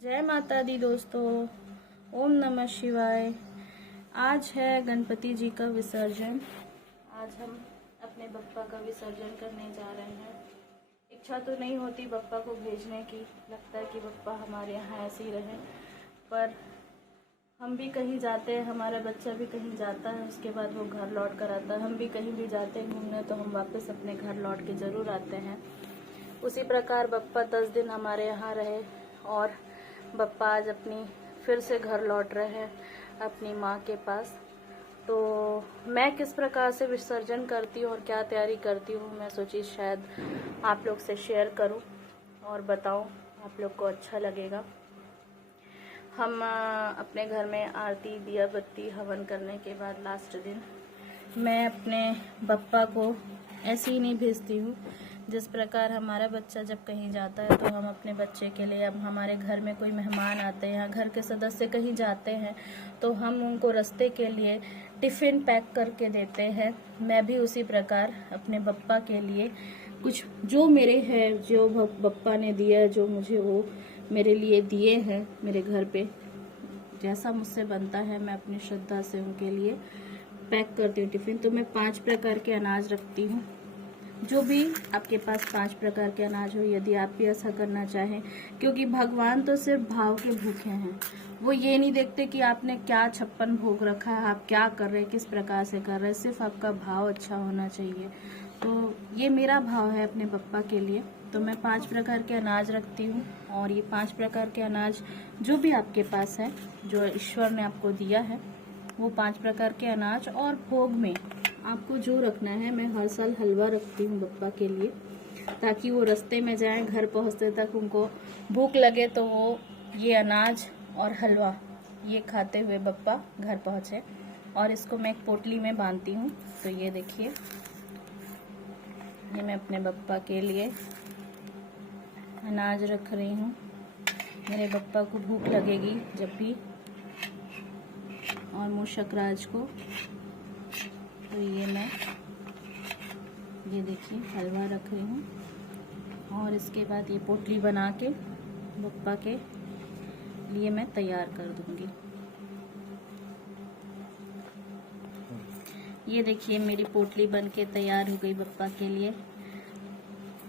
जय माता दी दोस्तों, ओम नमः शिवाय। आज है गणपति जी का विसर्जन। आज हम अपने बप्पा का विसर्जन करने जा रहे हैं। इच्छा तो नहीं होती बप्पा को भेजने की, लगता है कि बप्पा हमारे यहाँ ऐसे ही रहे, पर हम भी कहीं जाते हैं, हमारा बच्चा भी कहीं जाता है, उसके बाद वो घर लौट कर आता है। हम भी कहीं भी जाते हैं घूमने तो हम वापस अपने घर लौट के ज़रूर आते हैं। उसी प्रकार बप्पा 10 दिन हमारे यहाँ रहे और बप्पा आज अपनी फिर से घर लौट रहे हैं अपनी माँ के पास। तो मैं किस प्रकार से विसर्जन करती हूँ और क्या तैयारी करती हूँ, मैं सोची शायद आप लोग से शेयर करूँ और बताऊँ, आप लोग को अच्छा लगेगा। हम अपने घर में आरती दिया बत्ती हवन करने के बाद लास्ट दिन मैं अपने बप्पा को ऐसे ही नहीं भेजती हूँ। जिस प्रकार हमारा बच्चा जब कहीं जाता है तो हम अपने बच्चे के लिए, अब हमारे घर में कोई मेहमान आते हैं या घर के सदस्य कहीं जाते हैं तो हम उनको रास्ते के लिए टिफ़िन पैक करके देते हैं। मैं भी उसी प्रकार अपने बप्पा के लिए कुछ जो मेरे है, जो बप्पा ने दिया, जो मुझे वो मेरे लिए दिए हैं मेरे घर पे, जैसा मुझसे बनता है मैं अपनी श्रद्धा से उनके लिए पैक करती हूँ टिफ़िन। तो मैं 5 प्रकार के अनाज रखती हूँ। जो भी आपके पास 5 प्रकार के अनाज हो, यदि आप भी ऐसा करना चाहें, क्योंकि भगवान तो सिर्फ भाव के भूखे हैं। वो ये नहीं देखते कि आपने क्या 56 भोग रखा है, आप क्या कर रहे हैं, किस प्रकार से कर रहे हैं, सिर्फ आपका भाव अच्छा होना चाहिए। तो ये मेरा भाव है अपने बप्पा के लिए। तो मैं 5 प्रकार के अनाज रखती हूँ और ये 5 प्रकार के अनाज जो भी आपके पास है, जो ईश्वर ने आपको दिया है, वो 5 प्रकार के अनाज और भोग में आपको जो रखना है, मैं हर साल हलवा रखती हूँ बप्पा के लिए, ताकि वो रास्ते में जाएं, घर पहुँचते तक उनको भूख लगे तो वो ये अनाज और हलवा ये खाते हुए बप्पा घर पहुँचे। और इसको मैं एक पोटली में बांधती हूँ। तो ये देखिए, ये मैं अपने बप्पा के लिए अनाज रख रही हूँ। मेरे बप्पा को भूख लगेगी जब भी, और मूषक राज को। तो ये मैं, ये देखिए हलवा रख रही हूँ और इसके बाद ये पोटली बना के बप्पा के लिए मैं तैयार कर दूंगी। ये देखिए मेरी पोटली बन के तैयार हो गई बप्पा के लिए।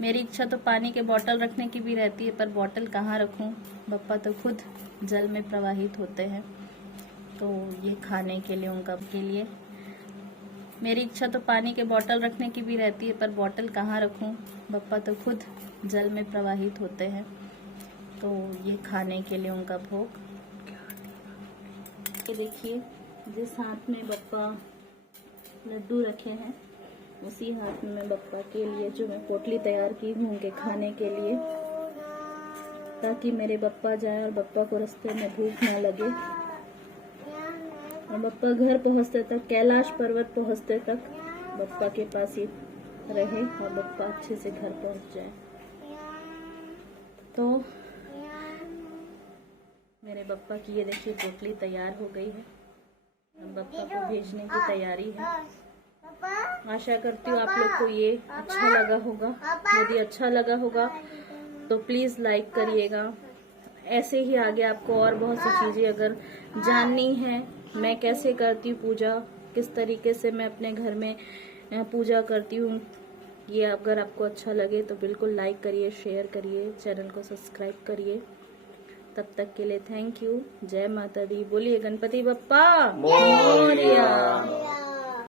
मेरी इच्छा तो पानी के बोतल रखने की भी रहती है, पर बोतल कहाँ रखूँ, बप्पा तो खुद जल में प्रवाहित होते हैं। तो ये खाने के लिए, उनका के लिए मेरी इच्छा तो पानी के बोतल रखने की भी रहती है, पर बोतल कहाँ रखूं, बप्पा तो खुद जल में प्रवाहित होते हैं। तो ये खाने के लिए उनका भोग। ये देखिए, जिस हाथ में बप्पा लड्डू रखे हैं उसी हाथ में मैं बप्पा के लिए जो मैं पोटली तैयार की हूँ उनके खाने के लिए, ताकि मेरे बप्पा जाए और बप्पा को रास्ते में भूख ना लगे और बप्पा घर पहुँचते तक, कैलाश पर्वत पहुँचते तक बप्पा के पास ही रहे और बप्पा अच्छे से घर पहुँच जाए। तो मेरे बप्पा की ये देखिए पोटली तैयार हो गई है। अब बप्पा को भेजने की तैयारी है। आशा करती हूँ आप लोग को ये अच्छा लगा होगा। यदि अच्छा लगा होगा तो प्लीज़ लाइक करिएगा। ऐसे ही आगे आपको और बहुत सी चीज़ें अगर जाननी है, मैं कैसे करती हूँ पूजा, किस तरीके से मैं अपने घर में पूजा करती हूँ, ये अगर आपको अच्छा लगे तो बिल्कुल लाइक करिए, शेयर करिए, चैनल को सब्सक्राइब करिए। तब तक के लिए थैंक यू। जय माता दी। बोलिए गणपति बप्पा मोरया।